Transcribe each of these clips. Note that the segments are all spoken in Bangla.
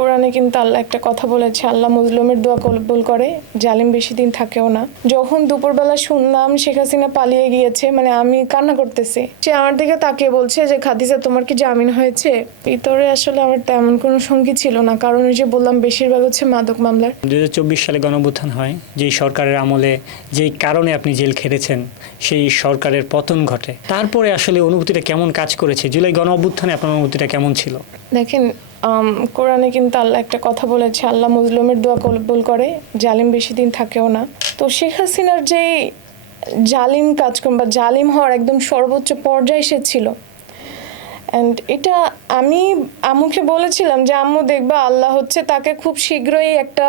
কোরআনে কিন্তু আল্লাহ একটা কথা বলেছে, আল্লাহ মজলুমের দোয়া কবুল করে, জালিম বেশি দিন থাকেও না। যখন দুপুরবেলা শুনলাম শেখ হাসিনা পালিয়ে গিয়েছে, মানে আমি কান্না করতেছি। সে আমার দিকে তাকিয়ে বলছে যে খাদিজা তোমার কি জামিন হয়েছে? ভিতরে আসলে আমার তেমন কোনো সঙ্গী ছিল না, কারণ ওই যে বললাম বেশিরভাগ হচ্ছে মাদক মামলার। 2024 সালে গণঅভ্যুত্থান হয়, যেই সরকারের আমলে যেই কারণে আপনি জেল খেটেছেন সেই সরকারের পতন ঘটে। তারপরে আসলে অনুভূতিটা কেমন কাজ করেছে? জুলাই গণঅভ্যুত্থানে আপনার অনুভূতিটা কেমন ছিল? দেখেন, কোরআনে কিন্তু আল্লাহ একটা কথা বলেছে, আল্লাহ মজলুমের দোয়া কবুল করে, জালিম বেশি দিন থাকেও না। তো শেখ হাসিনার যে জালিম কাজকর্ম বা জালিম হওয়ার একদম সর্বোচ্চ পর্যায়ে সে ছিল। অ্যান্ড এটা আমি আম্মুকে বলেছিলাম যে আম্মু দেখবা আল্লাহ হচ্ছে তাকে খুব শীঘ্রই একটা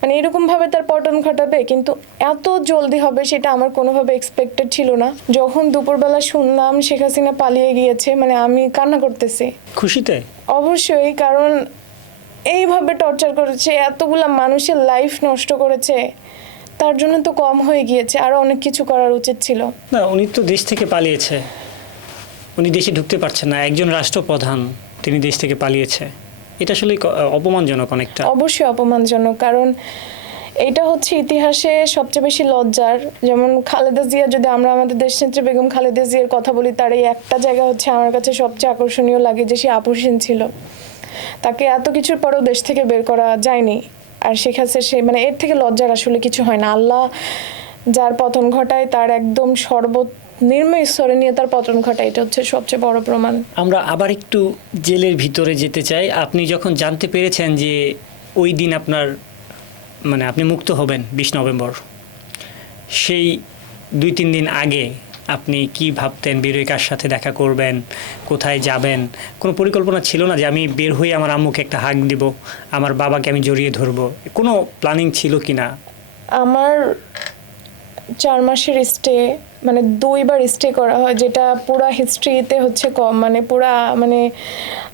মানে এরকমভাবে তার পতন ঘটাবে, কিন্তু এত জলদি হবে সেটা আমার কোনোভাবে এক্সপেক্টেড ছিল না। যখন দুপুরবেলা শুনলাম শেখ হাসিনা পালিয়ে গিয়েছে, মানে আমি কান্না করতেছি খুশিতে? অবশ্যই, কারণ এইভাবে টর্চার করেছে, এতগুলা মানুষের লাইফ নষ্ট করেছে, তার জন্য তো কম হয়ে গিয়েছে, আরো অনেক কিছু করার উচিত ছিল। না, উনি তো দেশ থেকে পালিয়েছে, উনি দেশে ঢুকতে পারছেন না। একজন রাষ্ট্রপ্রধান, তিনি দেশ থেকে পালিয়েছে, এটা আসলে অপমানজনক অনেকটা। অবশ্যই অপমানজনক, কারণ এটা হচ্ছে ইতিহাসে সবচেয়ে বেশি লজ্জার। যেমন খালেদা জিয়া, যদি আমরা আমাদের দেশনেত্রী বেগম খালেদা জিয়ার কথা বলি, তার এই একটা জায়গা হচ্ছে আমার কাছে সবচেয়ে আকর্ষণীয় লাগে যে সে আপোষহীন ছিল। তাকে এত কিছুর পরেও দেশ থেকে বের করা যায়নি। আর শেখ হাসিনা সে মানে এর থেকে লজ্জার আসলে কিছু হয় না। আল্লাহ যার পতন ঘটায় তার একদম নিম্ন স্তরে নিয়ে তার পতন ঘটায়, এটা হচ্ছে সবচেয়ে বড় প্রমাণ। আমরা আবার একটু জেলের ভিতরে যেতে চাই। আপনি যখন জানতে পেরেছেন যে ওই দিন আপনার মানে আপনি মুক্ত হবেন 20 নভেম্বর, সেই 2-3 দিন আগে আপনি কি ভাবতেন? বের হয়ে কার সাথে দেখা করবেন, কোথায় যাবেন? কোনো পরিকল্পনা ছিল না যে আমি বের হয়ে আমার আম্মুকে একটা হাগ দিব, আমার বাবাকে আমি জড়িয়ে ধরবো? কোনো প্ল্যানিং ছিল কি না? আমার 4 মাসের স্টে, মানে 2বার স্টে করা হয়, যেটা পুরা হিস্ট্রিতে হচ্ছে কম। মানে পুরা মানে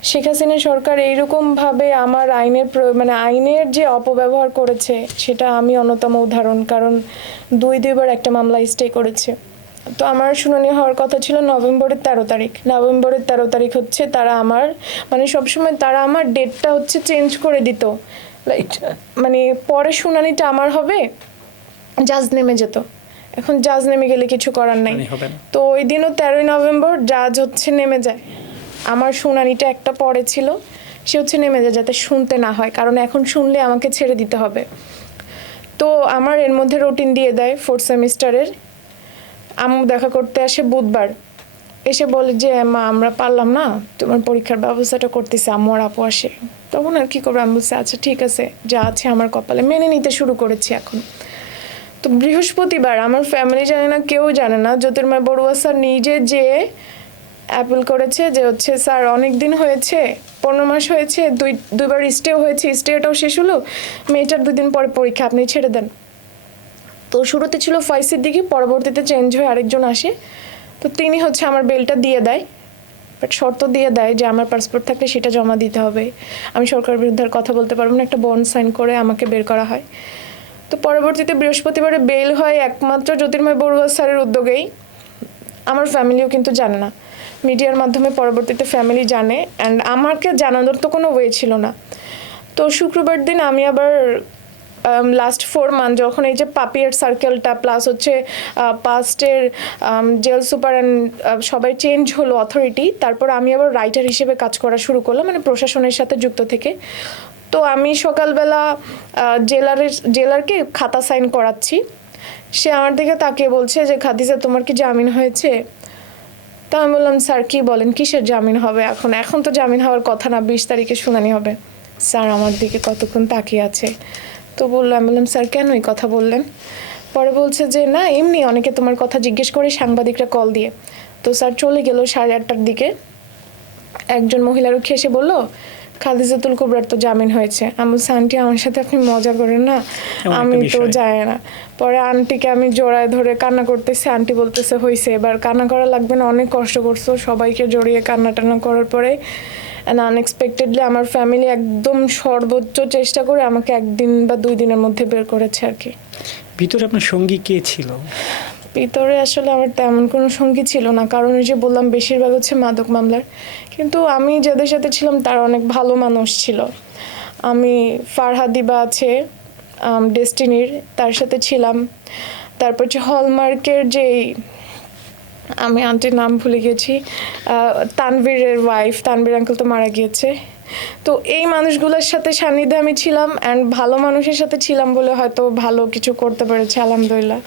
শেখ হাসিনা সরকার এইরকমভাবে আমার মানে আইনের যে অপব্যবহার করেছে সেটা আমি অন্যতম উদাহরণ, কারণ 2বার একটা মামলা স্টে করেছে। তো আমার শুনানি হওয়ার কথা ছিল নভেম্বরের 13 তারিখ। নভেম্বরের 13 তারিখ হচ্ছে তারা আমার মানে সবসময় তারা আমার ডেটটা হচ্ছে চেঞ্জ করে দিত। লাইক মানে পরে শুনানিটা আমার হবে, জাজ নেমে যেত। এখন জাজ নেমে গেলে কিছু করার নাই। তো ওই দিনও 13 নভেম্বর জাজ হচ্ছে নেমে যায়। আমার শুনানিটা একটা পরে ছিল, সে হচ্ছে নেমে যায় যাতে শুনতে না হয়, কারণ এখন শুনলে আমাকে ছেড়ে দিতে হবে। তো আমার এর মধ্যে রুটিন দিয়ে দেয় 4th সেমিস্টারের। আম্মু দেখা করতে আসে বুধবার, এসে বলে যে মা আমরা পারলাম না, তোমার পরীক্ষার ব্যবস্থাটা করতেছে। আম্মু আর আপু আসে, তখন আর কি করবো, আমি বলছি আচ্ছা ঠিক আছে, যা আছে আমার কপালে, মেনে নিতে শুরু করেছি এখন। তো বৃহস্পতিবার আমার ফ্যামিলি জানে না, কেউ জানে না, জ্যোতির্ময় বড়ুয়া স্যার নিজে যে অ্যাপিল করেছে যে হচ্ছে স্যার অনেক দিন হয়েছে, 15 মাস হয়েছে, দুইবার স্টেও হয়েছে, স্টেটাও শেষ হলো, মেয়েটার 2 দিন পরে পরীক্ষা, আপনি ছেড়ে দেন। তো শুরুতে ছিল ফয়সির দিকে, পরবর্তীতে চেঞ্জ হয়ে আরেকজন আসে। তো তিনি হচ্ছে আমার বেলটা দিয়ে দেয়, বাট শর্ত দিয়ে দেয় যে আমার পাসপোর্ট থাকলে সেটা জমা দিতে হবে, আমি সরকারের বিরুদ্ধে আর কথা বলতে পারবো না, একটা বন্ড সাইন করে আমাকে বের করা হয়। তো পরবর্তীতে বৃহস্পতিবারে বেল হয় একমাত্র জ্যোতির্ময় বড়ুয়া স্যারের উদ্যোগেই। আমার ফ্যামিলিও কিন্তু জানে না, মিডিয়ার মাধ্যমে পরবর্তীতে ফ্যামিলি জানে, অ্যান্ড আমাকে জানানোর তো কোনো ওয়ে ছিল না। তো শুক্রবার দিন আমি আবার লাস্ট 4 মান্থ যখন এই যে পাপিয়ার সার্কেলটা প্লাস হচ্ছে পাস্টের জেল সুপার অ্যান্ড সবাই চেঞ্জ হলো অথরিটি, তারপর আমি আবার রাইটার হিসেবে কাজ করা শুরু করলাম, মানে প্রশাসনের সাথে যুক্ত থেকে। তো আমি সকালবেলা জেলারকে খাতা সাইন করাচ্ছি, সে আমার দিকে তাকিয়ে বলছে যে খাদিজা তোমার কি জামিন হয়েছে? তো আমি বললাম স্যার কি বলেন, কিসের জামিন হবে? এখন তো জামিন হওয়ার কথা না, 20 তারিখে শুনানি হবে। স্যার আমার দিকে কতক্ষণ তাকিয়ে আছে, তো বললাম স্যার কেন এই কথা বললেন? পরে বলছে যে না এমনি অনেকে তোমার কথা জিজ্ঞেস করে, সাংবাদিকরা কল দিয়ে। তো স্যার চলে গেল 8:30টার দিকে। একজন মহিলার উঠে এসে বললো খাদিজাতুল কুবরার তো জামিন হয়েছে। আমি বলছি আন্টি আমার সাথে আপনি মজা করেন না, আমি তো যাই না। পরে আন্টিকে আমি জড়ায় ধরে কান্না করতেছি, আন্টি বলতেছে হয়েছে, এবার কান্না করা লাগবে না, অনেক কষ্ট করছো। সবাইকে জড়িয়ে কান্না টান্না করার পরে আনএক্সপেক্টেডলি আমার ফ্যামিলি একদম সর্বোচ্চ চেষ্টা করে আমাকে 1 দিন বা 2 দিনের মধ্যে বের করেছে আর কি। ভিতরে আপনার সঙ্গী কে ছিল? ভিতরে আসলে আমার তেমন কোনো সঙ্গী ছিল না, কারণ ওই যে বললাম বেশিরভাগ হচ্ছে মাদক মামলার। কিন্তু আমি যাদের সাথে ছিলাম তারা অনেক ভালো মানুষ ছিল। আমি ফারহাদিবা আছে ডেস্টিনির, তার সাথে ছিলাম। তারপর হচ্ছে হলমার্কের যেই, আমি আন্টির নাম ভুলে গেছি, তানভীরের ওয়াইফ, তানভীর আঙ্কেল তো মারা গিয়েছে। তো এই মানুষগুলোর সাথে সান্নিধ্যে আমি ছিলাম, অ্যান্ড ভালো মানুষের সাথে ছিলাম বলে হয়তো ভালো কিছু করতে পেরেছি, আলহামদুলিল্লাহ।